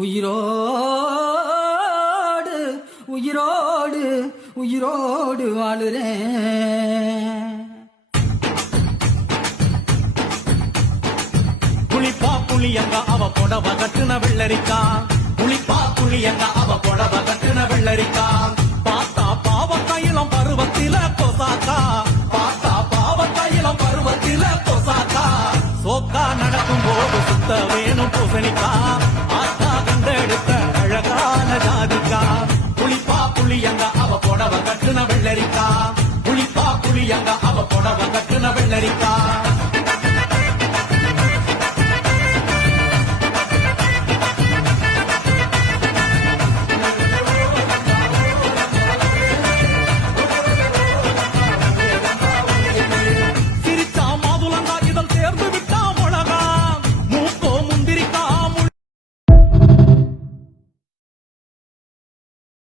உயிரோடு உயிரோடு உயிரோடு வாழுறேன். புளிப்பா புளியங்க அவ புடவ கட்டுன வெள்ளரிக்கா, புளிப்பா புளியங்க அவ புடவ கட்டுன வெள்ளரிக்கா, பார்த்தா பாவ கையிலம் பருவத்தில கொசாக்கா, பார்த்தா பாவ கையிலம் பருவத்தில கொசாக்கா, சோக்கா நடக்கும் போது சுத்த வேணும் பூசணிக்கா, ஆத்தா கண்டெடுத்த அழகான ஜாதிக்கா, புளிப்பா புளியங்க அவ புடவ கட்டுன வெள்ளரிக்கா, புளிப்பா புளியங்க அவ புடவ கட்டுன வெள்ளரிக்கா.